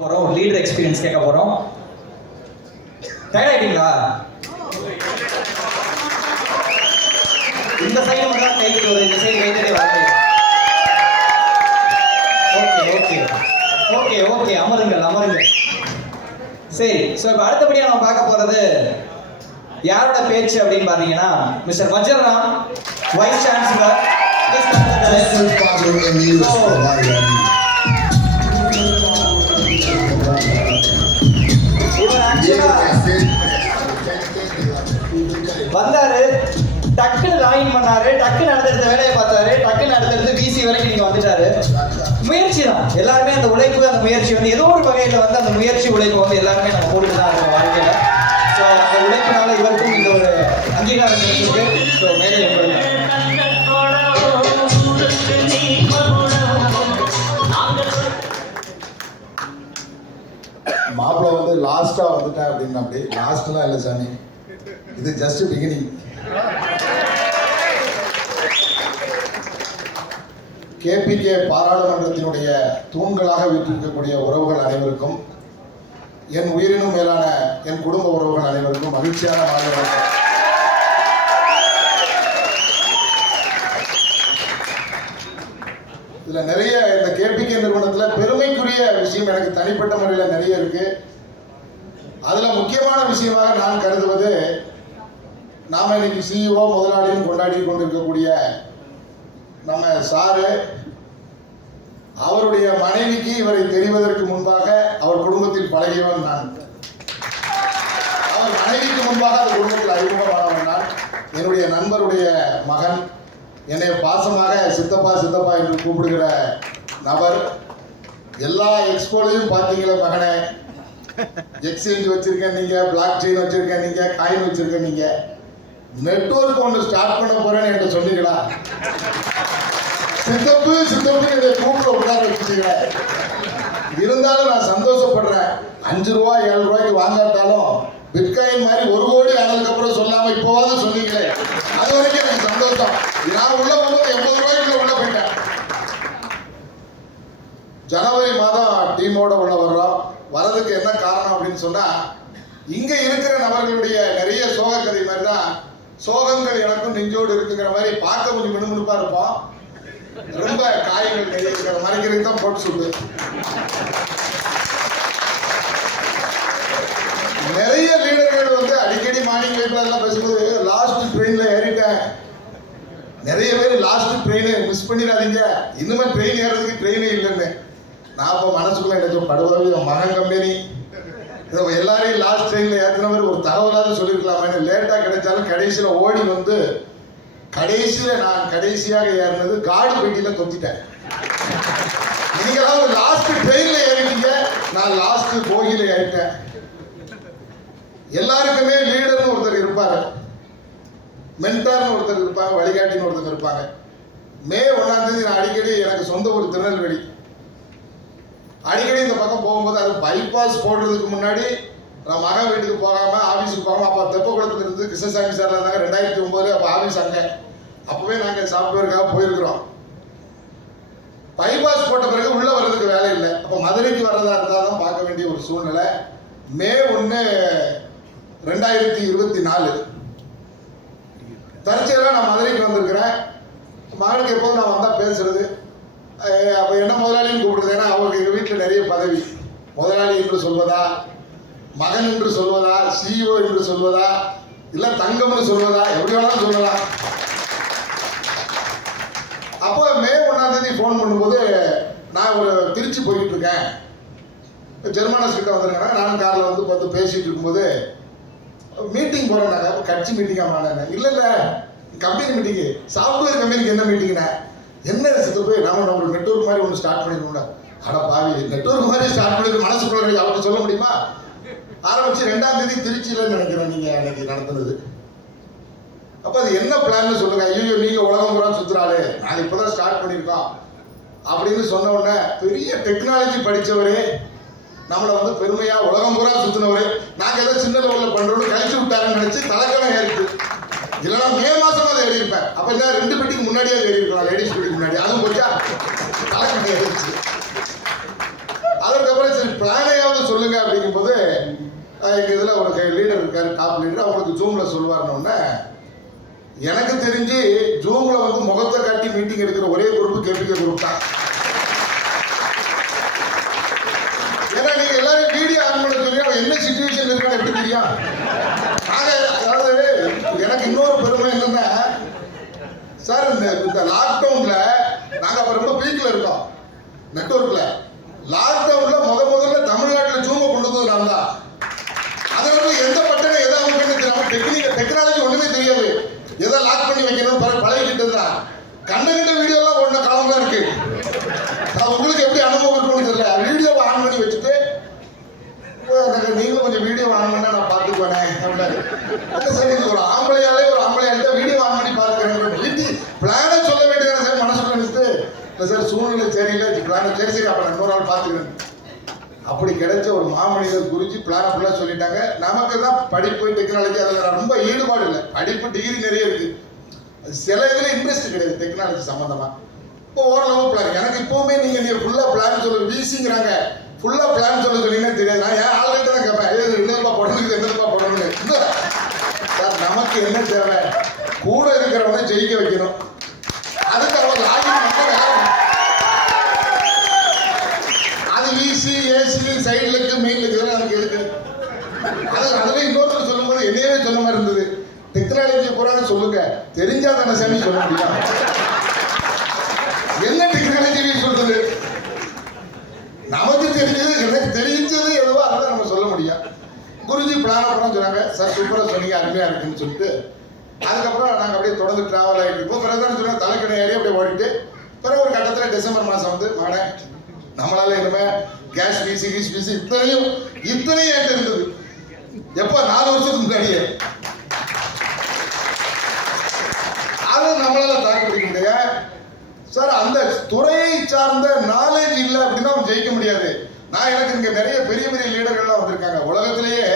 போறோம். ஒரு leader experience கேட்க போறோம். தயாராயிட்டீங்களா இந்த சைடு மட்டும் தான் கைக்கு வருது இந்த சைடு கைத்தடி வரல ஓகே ஓகே ஓகே ஓகே அமருங்கள் அமருங்கள். சரி ஸோ இப்போ அடுத்தபடியாக நம்ம பார்க்க போறது யாரோட பேச்சு அப்படின்னு பார்த்தீங்கன்னா மிஸ்டர் வஜ்ரராம் வைஸ் சான்சலர் டக்குன்னு லாகின் பண்ணாரு டக்குன்னு அடுத்தடுத்த வேலையை பார்த்தாரு டக்குன்னு அடுத்தடுத்து பிசி வரைக்கும் நீங்க வந்துட்டாரு. முயற்சி தான். எல்லாருமே அந்த உழைப்பு அந்த முயற்சி வந்து ஏதோ ஒரு வகையில வந்து அந்த முயற்சி உழைப்பு வந்து எல்லாருமே நம்ம போட்டு தான் இருக்கோம் வாழ்க்கையில. ஸோ அந்த உழைப்பினால இவருக்கும் இந்த ஒரு அங்கீகாரம் கிடைச்சிருக்கு. ஸோ மேலே மாப்பிள வந்து லாஸ்டா வந்துட்டேன் அப்படின்னு அப்படி லாஸ்ட்லாம் இல்லை சாமி. இது ஜஸ்ட் பிகினிங் கேபிகே பாராளுமன்றத்தினுடைய தூண்களாக வீட்டிருக்கக்கூடிய உறவுகள் அனைவருக்கும் என் உயிரினும் மேலான என் குடும்ப உறவுகள் அனைவருக்கும் மகிழ்ச்சியான மாலை வணக்கம். இதில் நிறைய இந்த கேபிகே நிறுவனத்தில் பெருமைக்குரிய விஷயம் எனக்கு தனிப்பட்ட முறையில் நிறைய இருக்கு. அதில் முக்கியமான விஷயமாக நான் கருதுவது நாம் இன்னைக்கு சிஇஓ முதலாளியும் கொண்டாடி கொண்டிருக்கக்கூடிய நம்ம சாரு அவருடைய மனைவிக்கு இவரை தெரிவதற்கு முன்பாக அவர் குடும்பத்தில் பழகியவன் நான். அவர் மனைவிக்கு முன்பாக அந்த குடும்பத்தில் அறிமுகமானவன் நான். என்னுடைய நண்பருடைய மகன் என்னை பாசமாக சித்தப்பா சித்தப்பா என்று கூப்பிடுகிற நபர். எல்லா எக்ஸ்போலையும் பார்த்தீங்களே மகனே. எக்ஸ்சேஞ்ச் வச்சிருக்கேன் நீங்க பிளாக் செயின் வச்சிருக்கேன் நீங்க காயின் வச்சிருக்கேன் நீங்க. நெட்வொர்க் ஒன்று ஸ்டார்ட் பண்ண போறேன்னு என்கிட்ட சொன்னீங்களா? சித்தப்பு சித்தப்பு இதை கூப்பிட உட்கார வச்சுட்டீங்களே இருந்தாலும் நான் சந்தோஷப்படுறேன். அஞ்சு ரூபா ஏழு ரூபாய்க்கு வாங்காட்டாலும் பிட்காயின் மாதிரி ஒரு கோடி ஆனதுக்கு அப்புறம் சொல்லாம இப்போவாது சொன்னீங்களே அது வரைக்கும் எனக்கு சந்தோஷம். நான் உள்ள போகும்போது எண்பது ரூபாய்க்குள்ள உள்ள போயிட்டேன். ஜனவரி மாதம் டீமோட உள்ள வர்றோம். வரதுக்கு என்ன காரணம் அப்படின்னு சொன்னா இங்க இருக்கிற நபர்களுடைய நிறைய சோக கதை மாதிரி தான் சோகங்கள் எனக்கும் நெஞ்சோடு இருக்குங்கிற மாதிரி பார்க்க கொஞ்சம் மினுமினுப்பா இருப்போம். ரொம்ப காயங்கள் நிறைய இருக்கிற மறைக்கிறது தான் போட்டு சொல்லு நிறைய லீடர்கள் வந்து அடிக்கடி மார்னிங் லைஃப்ல எல்லாம் பேசும்போது லாஸ்ட் ட்ரெயின்ல ஏறிட்டேன். நிறைய பேர் லாஸ்ட் ட்ரெயினை மிஸ் பண்ணிடாதீங்க. இன்னுமே ட்ரெயின் ஏறதுக்கு ட்ரெயினே இல்லைன்னு. நான் இப்போ மனசுக்குள்ள எனக்கு படுவாவி மகன் கம்பெனி. இதை எல்லாரையும் லாஸ்ட் ட்ரெயினில் ஏற்றினவர் ஒரு தகவலாவது சொல்லியிருக்கலாமே லேட்டாக கிடைச்சாலும் கடைசியில் ஓடி வந்து கடைசியில் நான் கடைசியாக ஏறினது காடு பெட்டியில் தொத்திட்டேன். நீங்களாவது லாஸ்ட் ட்ரெயினில் ஏறிட்டீங்க. நான் லாஸ்ட் போகியில் ஏறிட்டேன். எல்லாருக்குமே லீடர்னு ஒருத்தர் இருப்பாங்க மென்டார்னு ஒருத்தர் இருப்பாங்க. வழிகாட்டின்னு ஒருத்தர் இருப்பாங்க. மே ஒன்றாம் தேதி நான் அடிக்கடி எனக்கு சொந்த ஊர் திருநெல்வேலி. அடிக்கடி இந்த பக்கம் போகும்போது அது பைபாஸ் போடுறதுக்கு முன்னாடி நான் மகன் வீட்டுக்கு போகாம ஆஃபீஸுக்கு போகாம அப்போ தெப்பகுளத்தில் இருந்து கிருஷ்ணசாமி சார் இருந்தாங்க. ரெண்டாயிரத்தி ஒம்பது அப்போ ஆஃபீஸ் அங்கே. அப்போவே நாங்கள் சாஃப்ட்வேருக்காக போயிருக்கிறோம். பைபாஸ் போட்ட பிறகு உள்ள வர்றதுக்கு வேலை இல்லை. அப்போ மதுரைக்கு வர்றதா இருந்தால் தான் பார்க்க வேண்டிய ஒரு சூழ்நிலை. மே ஒன்று ரெண்டாயிரத்தி இருபத்தி நாலு. தற்செயலாக நான் மதுரைக்கு வந்திருக்கிறேன். மகளுக்கு எப்போதும் நான் வந்தால் பேசுறது. அப்போ என்ன முதலாளின்னு கூப்பிடுறது? ஏன்னா அவருக்கு எங்கள் வீட்டில் நிறைய பதவி. முதலாளி என்று சொல்வதா? மகன் என்று சொல்வதா? சிஇஓ என்று சொல்வதா? இல்லை தங்கம்னு சொல்வதா? எப்படி வேணாலும் சொல்லலாம். அப்போ மே ஒன்றாம் தேதி ஃபோன் பண்ணும்போது நான் ஒரு திருச்சி போய்கிட்டு இருக்கேன் ஜெர்மனஸ் கிட்ட வந்திருக்கேன். நானும் காரில் வந்து பார்த்து பேசிட்டு இருக்கும்போது மீட்டிங் போகிறேன்னாக்கா கட்சி மீட்டிங்காக மாட்டேன் இல்லை இல்லை. கம்பெனி மீட்டிங்கு. சாஃப்ட்வேர் கம்பெனிக்கு என்ன மீட்டிங்னா? என்ன சித்த போய் நம்ம நம்ம நெட்ஒர்க் மாதிரி ஒன்று ஸ்டார்ட் பண்ணிருக்கோம்டா அட பாவி நெட்ஒர்க் மாதிரி ஸ்டார்ட் பண்ணி மனசுக்குள்ள அவருக்கு சொல்ல முடியுமா? ஆரம்பிச்சு ரெண்டாம் தேதி திருச்சியில் நினைக்கிறேன் நீங்கள் அன்னைக்கு நடத்துனது. அப்போ அது என்ன பிளான்னு சொல்லுங்க. ஐயோ நீங்க உலகம் பூரா சுற்றுறாளே நான் இப்போதான் ஸ்டார்ட் பண்ணியிருக்கோம் அப்படின்னு சொன்ன உடனே பெரிய டெக்னாலஜி படித்தவரே நம்மளை வந்து பெருமையா உலகம் பூரா சுத்தினவரு நாங்கள் ஏதோ சின்ன லெவலில் பண்றோம்னு கழிச்சு விட்டாருன்னு நினைச்சு தலைக்கணம் ஏறிட்டு. நான் மே மாசம் அதை ஏறியிருப்பேன். அப்போ இல்லை என்ன ரெண்டு பெட்டிக்கு முன்னாடியே அது ஏறியிருக்கலாம் லேடிஸ் பெட்டிக்கு முன்னாடி. அதுவும் போச்சா? தலைக்கணம் ஏறிடுச்சு அதற்கப்புறம் சரி பிளானையாவது சொல்லுங்க அப்படிங்கும்போது அஹ், எங்க இதில் ஒரு லீடர் இருக்கார் டாப் லீடர் அவங்களுக்கு ஜூம்ல சொல்லுவாருன்னு எனக்கு தெரிஞ்சு ஜூம்ல வந்து முகத்தை காட்டி மீட்டிங் எடுக்கிற ஒரே குரூப் கேபிகே குரூப் தான். ஏன்னா நீங்க எல்லாரும் வீடியோ ஆன் பண்ண சொல்லி அவன் என்ன சுச்சுவேஷன் இருக்கான்னு எப்படி தெரியும். அதாவது எனக்கு இன்னொரு பெருமை என்னன்னா சார் இந்த லாக்டவுன்ல நாங்க அப்ப ரொம்ப பீக்ல இருக்கோம். நெட்ஒர்க்ல லாக்டவுன்ல முத முதல்ல தமிழ்நாட்டுல ஜூமை கொண்டு வந்தது நான் தான் அதை வந்து எந்த பட்டனை எதை அமைக்கணும் தெரியாம டெக்னிக் டெக்னாலஜி ஒண்ணுமே தெரியாது எதை லாக் பண்ணி வைக்கணும் பல பழகிட்டு இருந்தா கண்ட கண்ட வீடியோலாம் ஒண்ணு காலம்லாம் இருக்கு அது உங்களுக்கு எப்படி அனுபவம் இருக்கும்னு தெரியல வீடியோவை ஆன் பண்ணி வச்சுட்டு "ஓ, எனக்கு நீங்களும் கொஞ்சம் வீடியோ ஆன் பண்ணா நான் பார்த்துக்குவேனே அப்படின்னாரு இல்ல சார் நீங்க ஒரு ஆம்பளையாலே ஒரு ஆம்பளையாள்கிட்ட வீடியோ ஆன் பண்ணி பார்த்துக்கிறேன் வீட்டு பிளானை சொல்ல வேண்டியதானே சார் மனசுல நினைச்சிட்டு இல்லை சார் சூழ்நிலை சரியில்லை பிளானை சரி சரி பார்த்துக்கணும். அப்படி கிடைச்ச ஒரு மாமனிதர் குறித்து பிளான் ஃபுல்லாக சொல்லிட்டாங்க. நமக்கு தான் படிப்பு டெக்னாலஜி அதில் ரொம்ப ஈடுபாடு இல்லை. படிப்பு டிகிரி நிறைய இருக்குது சில இதில் இன்ட்ரெஸ்ட் கிடையாது டெக்னாலஜி சம்மந்தமாக இப்போ ஓரளவு பிளான் எனக்கு இப்போவுமே நீங்கள் நீங்கள் ஃபுல்லாக பிளான் சொல்ல வீசிங்கிறாங்க. ஃபுல்லாக பிளான் சொல்ல சொன்னீங்கன்னா தெரியாது. நான் ஏன் ஆள்கிட்ட தான் கேட்பேன்? ஏது என்னதுப்பா போடணும் ரூபா போடணும்னு? சார் நமக்கு என்ன தேவை? கூட இருக்கிறவங்க ஜெயிக்க வைக்கணும். அது விசி ஏசி சைடுல இருக்கு மெயின்ல இருக்கு எனக்கு எதுக்கு அது அதுல இன்னொருத்தர் சொல்லும்போது என்னையவே சொன்ன மாதிரி இருந்தது. டெக்னாலஜி பூரா சொல்லுங்க. தெரிஞ்சா தானே சாமி சொல்ல முடியும். என்ன டெக்னாலஜி சொல்றது? நமக்கு தெரிஞ்சது எனக்கு தெரிஞ்சது எதுவோ அதை நம்ம சொல்ல முடியும். குருஜி பிளான் பண்ண சொன்னாங்க. சார் சூப்பராக சொன்னீங்க அருமையாக இருக்குன்னு சொல்லிட்டு. அதுக்கப்புறம் நாங்கள் அப்படியே தொடர்ந்து ட்ராவல் ஆகிட்டு இருப்போம். பிறகு தான் சொன்னாங்க? தலைக்கணை ஏறி அப்படியே ஓடிட்டு பிறகு ஒரு கட்டத்தில் டிசம்பர் மாதம் வந்து மகனே நம்மளால இனிமே கேஸ் வீசி கீஸ் வீசி இத்தனையும் இத்தனையும் என்கிட்ட இருந்தது. எப்போ? நாலு வருஷத்துக்கு முன்னாடியே. அது நம்மளால தாக்கு பிடிக்க முடியாது சார் அந்த துறையை சார்ந்த நாலேஜ் இல்லை அப்படின்னா அவன் ஜெயிக்க முடியாது. நான் எனக்கு இங்கே நிறைய பெரிய பெரிய லீடர்கள்லாம் வந்திருக்காங்க. உலகத்திலேயே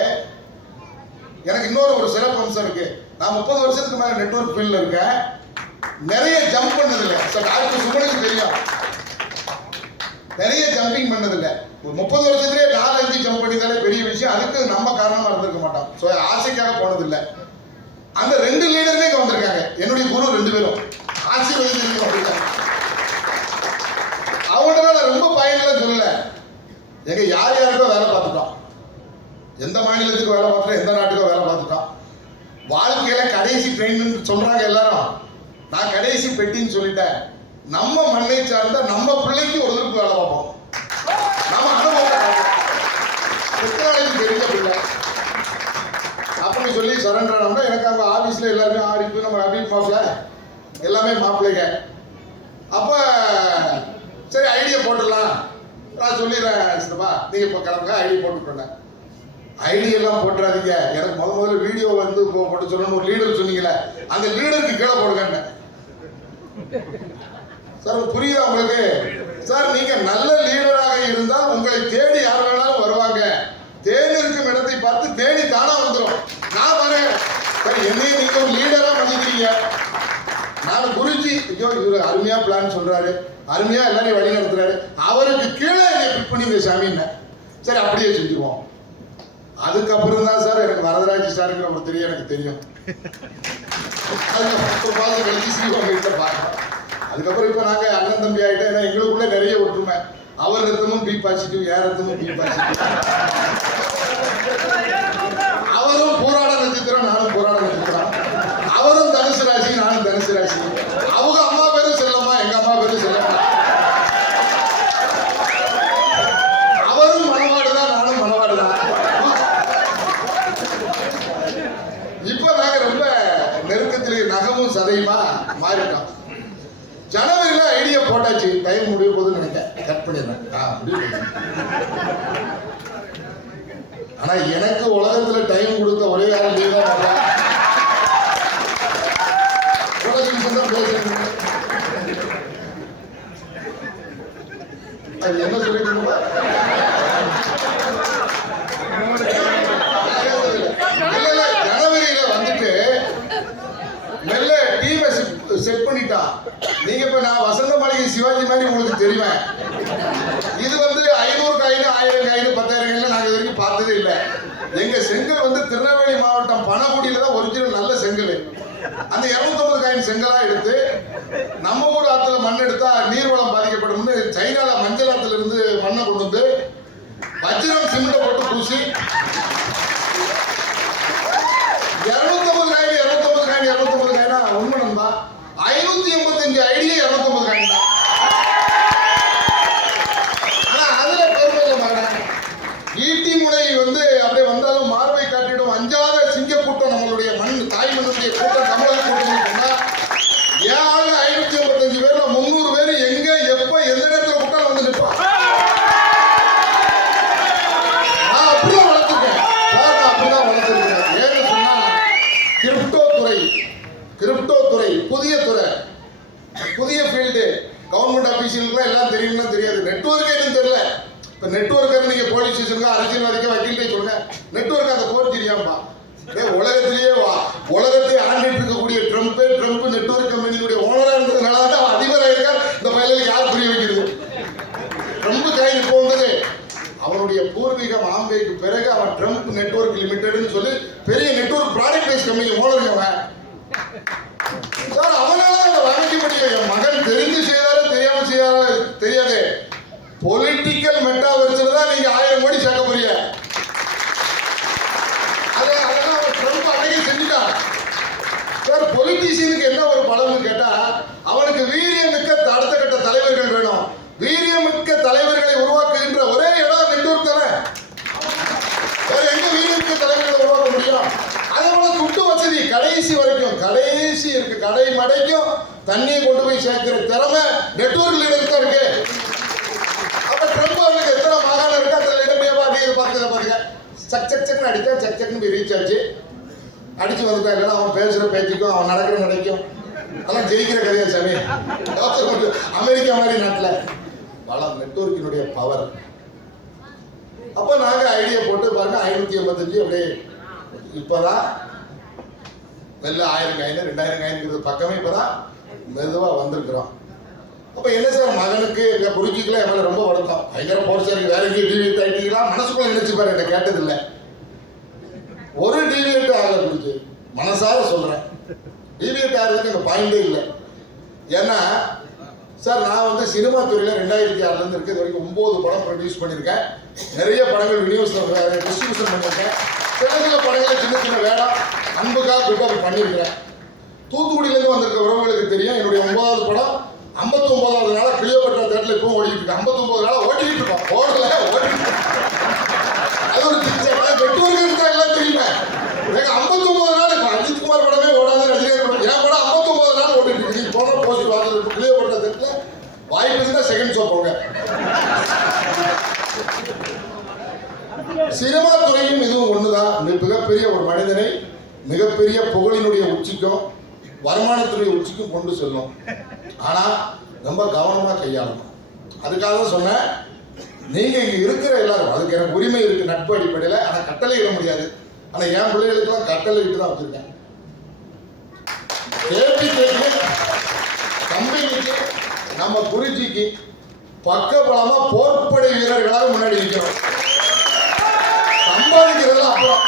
எனக்கு இன்னொரு ஒரு சிறப்பு அம்சம் இருக்கு. நான் முப்பது வருஷத்துக்கு மேலே நெட்வொர்க் ஃபீல்டில் இருக்கேன். நிறைய ஜம்ப் பண்ணதில்லை சார் டாக்டர் சுமனுக்கு தெரியும். நிறைய ஜம்பிங் பண்ணதில்லை. ஒரு முப்பது வருஷத்துலேயே நாலு அஞ்சு ஜம்ப் பண்ணிட்டாலே பெரிய விஷயம். அதுக்கு நம்ம காரணமா இருந்திருக்க மாட்டோம். ஸோ ஆசைக்காக போனதில்லை. அந்த ரெண்டு லீடருமே இங்க வந்திருக்காங்க. என்னுடைய குரு ரெண்டு பேரும். ஆசீர்வதிச்சிருக்கோம் அப்படின்னா அவங்கள்ட்ட நான் ரொம்ப பயனில் சொல்லல. எங்க யார் யாருக்கோ வேலை பார்த்துட்டோம். எந்த மாநிலத்துக்கும் வேலை பார்த்துட்டோம் எந்த நாட்டுக்கும் வேலை பார்த்துட்டோம். வாழ்க்கையில கடைசி ட்ரெயின் சொல்றாங்க எல்லாரும். நான் கடைசி பெட்டின்னு சொல்லிட்டேன். நம்ம மண்ணை சார்ந்த நம்ம பிள்ளைக்கு ஒரு தடவை வேலை பார்ப்போம். நம்ம அனுபவம் டெக்னாலஜி தெரிஞ்ச பிள்ளை. அப்படின்னு சொல்லி சரண்டர் ஆனோம்னா எனக்கு அவங்க ஆஃபீஸில் எல்லாருமே ஆரிப்பு நம்ம அபீப் மாப்பிள்ள எல்லாமே மாப்பிள்ளைங்க. அப்போ சரி ஐடியா போட்டுடலாம். நான் சொல்லிடுறேன் சித்தப்பா நீங்கள் இப்போ கிளம்புங்க ஐடியா போட்டுக்கொண்டேன் ஐடியெல்லாம் போட்டுறாதீங்க. எனக்கு முத முதல்ல வீடியோ வந்து போட்டு சொல்லணும்னு ஒரு லீடர் சொன்னீங்களே அந்த லீடருக்கு கீழே போடுங்கன்னு. சார் புரியுதா உங்களுக்கு? சார் நீங்க நல்ல லீடராக இருந்தால் உங்களை தேடி யார் வேணாலும் வருவாங்க. தேடி இருக்கும் இடத்தை பார்த்து தேடி தானா வந்துடும் நான் வரேன். சார் என்னையும் நீங்க ஒரு லீடரா பண்ணிக்கிறீங்க நான் குருஜி ஐயோ இவர் அருமையா பிளான் சொல்றாரு. அருமையா எல்லாரையும் வழி நடத்துறாரு. அவருக்கு கீழே என்னை பிக் பண்ணி சாமின்னு சரி அப்படியே செஞ்சுவோம் அதுக்கப்புறம் தான் சார் எனக்கு வரதராஜ் சாருங்கிற ஒரு தெரியும் எனக்கு தெரியும். அதுக்கப்புறம் பார்த்து கழிச்சு சீவங்க கிட்ட பார்க்கலாம் அதுக்கப்புறம் இப்போ நாங்கள் அண்ணன் தம்பி ஆகிட்டோம் ஏன்னா எங்களுக்குள்ளே நிறைய ஒற்றுமை. அவர் ரத்தமும் பி பாசிட்டிவ் யார் ரத்தமும் பி பாசிட்டிவ் அவரும் போராட நட்சத்திரம் நானும் போராட நட்சத்திரம் அவரும் தனுசு ராசி நானும் தனுசு ராசி அவங்க அம்மா பேரும் செல்லம்மா எங்க அம்மா பேரும் செல்லம்மா அவரும் மனவாடு தான் நானும் மனவாடு தான் இப்போ நாங்க ரொம்ப நெருக்கத்தில் நகமும் சதையுமா மாறிட்டோம் ஜனவரியில ஐடியா போட்டாச்சு டைம் முடிய போகுதுன்னு ஆனா எனக்கு உலகத்துல டைம் கொடுத்த ஒரே ஆள் ஆயிரம் காயின் பத்தாயிரம் காயின் நாங்கள் வரைக்கும் பார்த்ததே இல்லை. எங்கள் செங்கல் வந்து திருநெல்வேலி மாவட்டம் பணகுடியில் தான் ஒரிஜினல் நல்ல செங்கல். அந்த இருநூத்தம்பது காயின் செங்கலாக எடுத்து நம்ம ஊர் ஆற்றுல மண் எடுத்தால் நீர்வளம் பாதிக்கப்படும்னு சைனாவில் மஞ்சள் ஆற்றுல இருந்து மண்ணை கொண்டு வந்து வஜ்ரம் சிமெண்ட்டை போட்டு பூசி இப்போ நெட்ஒர்க்கர் நீங்கள் போலீஸ் ஸ்டேஷனுக்கு அரசியல்வாதிக்கு வக்கீல்கிட்ட சொல்லுங்க. நெட்ஒர்க் அந்த கோர்ட் தெரியாம்பா. ஏ உலகத்திலேயே வா. உலகத்தை ஆண்டிட்டு இருக்கக்கூடிய ட்ரம்ப்பு ட்ரம்ப் நெட்ஒர்க் கம்பெனியுடைய ஓனராக இருந்ததுனால தான் அவன் அதிபரா இருக்கார் இந்த பயிலுக்கு யார் புரிய வைக்கிறது? ட்ரம்ப் கையில் இப்போ அவனுடைய பூர்வீகம் ஆம்பேக்கு பிறகு அவன் ட்ரம்ப் நெட்வொர்க் லிமிடெட்னு சொல்லி பெரிய network product base company owner அவன் சார் அவனால அந்த வாங்கிக்க முடியும் என் மகன் தெரிந்து செய்தாரோ தெரியாம செய்தாரோ தெரியாது பொலிட்டிக்கல் மெட்டாவர்ஸ்ல தான் நீங்க ஆயிரம் கோடி சேர்க்க போறீங்க அதை அதெல்லாம் அவன் ட்ரம்ப் அன்னைக்கு செஞ்சுட்டான் சார் பொலிட்டீஷியனுக்கு என்ன ஒரு பலம்னு கேட்டா அவனுக்கு வீரியமிக்க அடுத்த கட்ட தலைவர்கள் வேணும் வீரியமிக்க தலைவர்களை உருவாக்குகின்ற ஒரே இடம் நெட்வொர்க் தானே வேற எங்க வீரியமிக்க தலைவர்களை உருவாக்க முடியும் அதை விட துட்டு வசதி கடைசி வரைக்கும் கடைசி இருக்கு கடை மடைக்கும் தண்ணியை கொண்டு போய் சேர்க்கிற திறமை நெட்வொர்க் லீடருக்கு தான் இருக்கு அப்ப ட்ரம்ப் அவனுக்கு எத்தனை மாகாணம் இருக்கு அதில் இடமையா பாருங்க பாருங்க பாருங்க சக் சக் சக்னு அடித்தா சக் சக்னு போய் ரீச் ஆச்சு. அடிச்சு வந்துட்டா இல்லைன்னா அவன் பேசுகிற பேச்சுக்கும் அவன் நடக்கிற நடைக்கும். அதெல்லாம் ஜெயிக்கிற கதையா சாமி? அமெரிக்கா மாதிரி நாட்டில். வளம் நெட்வொர்க்கினுடைய பவர் அப்போ நாங்கள் ஐடியா போட்டு பாருங்க ஐநூற்றி எண்பத்தஞ்சு அப்படியே. இப்போதான் வெளில ஆயிரம் காயின் ரெண்டாயிரம் காயின்ங்கிறது பக்கமே இப்போதான் மெதுவாக வந்திருக்கிறோம். அப்போ என்ன சார் மகனுக்கு எங்கள் குருஜிக்கெல்லாம் என் மேலே ரொம்ப வருத்தம். பயங்கர போர்ச்சாருக்கு வேற எங்கேயும் டிவி டைட்டிலாம் மனசுக்குள்ள நினைச்சுப்பாரு என்ன கேட்டதில்லை. ஒரு டிவியேட் ஆகல குருஜி. மனசார டிவி டிவியேட் ஆகிறதுக்கு எனக்கு பாயிண்டே இல்லை. ஏன்னா சார் நான் வந்து சினிமா துறையில் ரெண்டாயிரத்தி ஆறுலேருந்து இருக்கு இது வரைக்கும் ஒம்பது படம் ப்ரொடியூஸ் பண்ணியிருக்கேன். நிறைய படங்கள் விநியோகம் டிஸ்ட்ரிபியூஷன் பண்ணியிருக்கேன். சில சில படங்களை சின்ன சின்ன வேடம் அன்புக்காக ப்ரிப்பேர் பண்ணியிருக்கிறேன். தூத்துக்குடியிலேருந்து வந்திருக்க உறவுகளுக்கு தெரியும் என்னுடைய ஒன்பதாவது படம் ஐம்பத்தி ஒன்பதாவது நாளாக கிளியோபட்ரா தேட்டரில் இப்போ ஓடிட்டு இருக்கு ஐம்பத்தி ஒன்பது நாளாக ஓட்டிக்கிட்டு இருக்கோம். ஓடல ஓடிட்டு அது ஒரு நெட்வொர்க் இருக்கா எல்லாம் தெரியுமே எனக்கு 59 நாள் இப்போ அஜித் குமார் படமே ஓடாது ரஜினிகாந்த் படம் என் படம் 59 நாள் ஓடிட்டு இருக்கு. நீ போன போஸ்ட் பார்த்துட்டு இப்போ கிளியர் பண்ற வாய்ப்பு இருந்தால் செகண்ட் ஷோ போங்க. சினிமா துறையும் இதுவும் ஒண்ணுதான். மி- மிகப்பெரிய ஒரு மனிதனை மிகப்பெரிய புகழினுடைய உச்சிக்கும் வருமானத்துடைய உச்சிக்கும் கொண்டு செல்லும். ஆனால் ரொம்ப கவனமாக கையாளணும். அதுக்காக தான் சொன்னேன் நீங்கள் இங்கே இருக்கிற எல்லாரும் அதுக்கு எனக்கு உரிமை இருக்குது நட்பு அடிப்படையில் ஆனால் கட்டளை இட முடியாது. ஆனால் என் பிள்ளைகளுக்கெல்லாம் கட்டளை இட்டு தான் வச்சுருக்கேன். கேபிக்கு கம்பெனிக்கு நம்ம குருஜிக்கு பக்கபலமா போர்ப்படை வீரர்களாக முன்னாடி நிற்கிறோம் சம்பாதிக்கிறதுல அப்புறம்.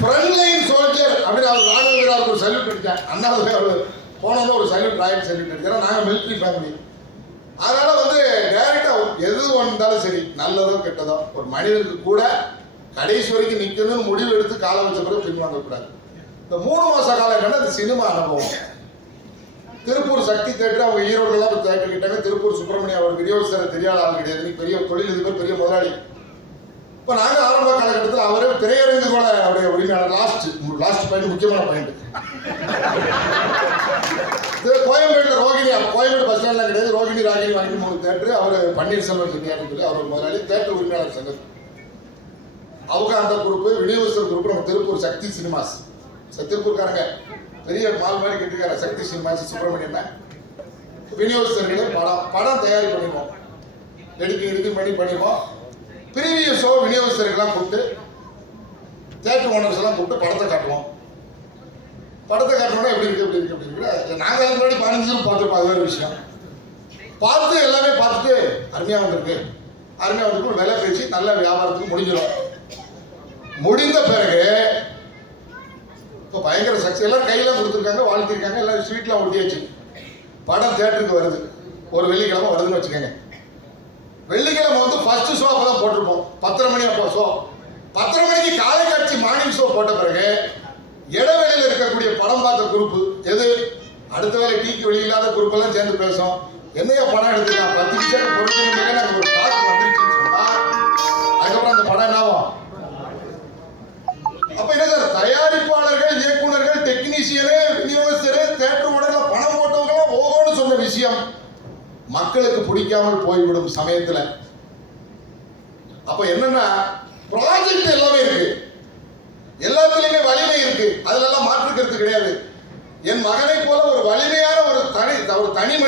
ஃப்ரண்ட்லைன் சோல்ஜர் அப்படின்னு அவர் ராகவீராவுக்கு ஒரு சல்யூட் அடித்தேன் அண்ணாவது அவர் போனோம்னா ஒரு சல்யூட் ராயல் சல்யூட் எடுக்கிறோம் நாங்கள் மிலிட்ரி ஃபேமிலி அதனால் வந்து டேரெக்டாக எது வந்தாலும் சரி நல்லதோ கெட்டதோ ஒரு மனிதனுக்கு கூட கடைசி வரைக்கும் நிற்கணும்னு முடிவு எடுத்து காலம் வச்ச பிறகு பின்வாங்க வாங்கக்கூடாது இந்த மூணு மாத காலம் என்னன்னா அந்த சினிமா அனுபவம். திருப்பூர் சக்தி தேட்டர் அவங்க ஈரோடுலாம் தேட்டர் கிட்டாங்க திருப்பூர் சுப்பிரமணியம் அவர் விநியோகஸ்தர் தெரியாத ஆள் கிடையாது. பெரிய தொழில் தொழிலதிபர் பெரிய முதலாளி. இப்போ நாங்கள் ஆரம்ப காலகட்டத்தில் அவரே திரையரங்குகளோட அவருடைய உரிமையாளர் லாஸ்ட் லாஸ்ட் பாயிண்ட் முக்கியமான பாயிண்ட் இது கோயம்பேட்டில் ரோகிணி கோயம்பேடு பஸ் ஸ்டாண்ட்லாம் கிடையாது. ரோகிணி ராகிணி வாங்கி மூணு தேட்டர் அவர் பன்னீர்செல்வம் செட்டியார்னு சொல்லி அவர் முதலாளி தேட்டர் உரிமையாளர் சங்கம் அவங்க அந்த குரூப் விநியோகஸ்தர் குரூப் நம்ம திருப்பூர் சக்தி சினிமாஸ். திருப்பூர்காரங்க பெரிய மால் மாதிரி கட்டிருக்காரு சக்தி சினிமாஸ் சுப்பிரமணியன் விநியோகஸ்தர்களே படம் படம் தயாரி பண்ணிடுவோம். எடுக்க எடுக்க பண்ணி பண்ணிடுவோம். ப்ரீவியஸ் ஷோ விநியோகஸ்தர்கள்லாம் கூப்பிட்டு தேட்டர் ஓனர்ஸ் எல்லாம் கூப்பிட்டு படத்தை காட்டுவோம். படத்தை காட்டணும்னா எப்படி இருக்கு எப்படி இருக்கு அப்படி இருக்கு? நாங்கள் முன்னாடி பதினஞ்சு நாள் பார்த்துருப்போம் அது வேறு விஷயம். பார்த்து எல்லாமே பார்த்துட்டு அருமையாக வந்திருக்கு. அருமையாக வந்திருக்கு விலை பேசி நல்ல வியாபாரத்துக்கு முடிஞ்சிடும். முடிந்த பிறகு இப்போ பயங்கர சக்ஸஸ் எல்லாம் கையெல்லாம் கொடுத்துருக்காங்க வாழ்த்திருக்காங்க எல்லாம் ஸ்வீட்லாம் ஒட்டியாச்சு. படம் தேட்டருக்கு வருது. ஒரு வெள்ளிக்கிழமை வருதுன்னு வச்சுக்கோங்க. வெள்ளிக்கிழமை வந்து ஃபர்ஸ்ட் ஷோ அப்போ தான் போட்டிருப்போம். பத்தரை மணி அப்போ ஷோ பத்தரை மணிக்கு காலை காட்சி மார்னிங் ஷோ போட்ட பிறகு இடைவெளியில் இருக்கக்கூடிய படம் பார்த்த குரூப்பு எது? அடுத்த வேலை டீக்கு வெளியில்லாத குரூப்பெல்லாம் சேர்ந்து பேசும் என்னையா படம் எடுத்துக்கலாம் பத்து நிமிஷம் பொருள் நாங்கள் மக்களுக்கு பிடிக்காமல் போய்விடும் சமயத்துல. அப்ப என்னன்னா ப்ராஜெக்ட் எல்லாமே இருக்கு. எல்லாத்துலயுமே வலிமை இருக்கு. அதுல எல்லாம் மாற்று கருத்து கிடையாது. என் மகனை போல ஒரு வலிமையான ஒரு தனி ஒரு தனி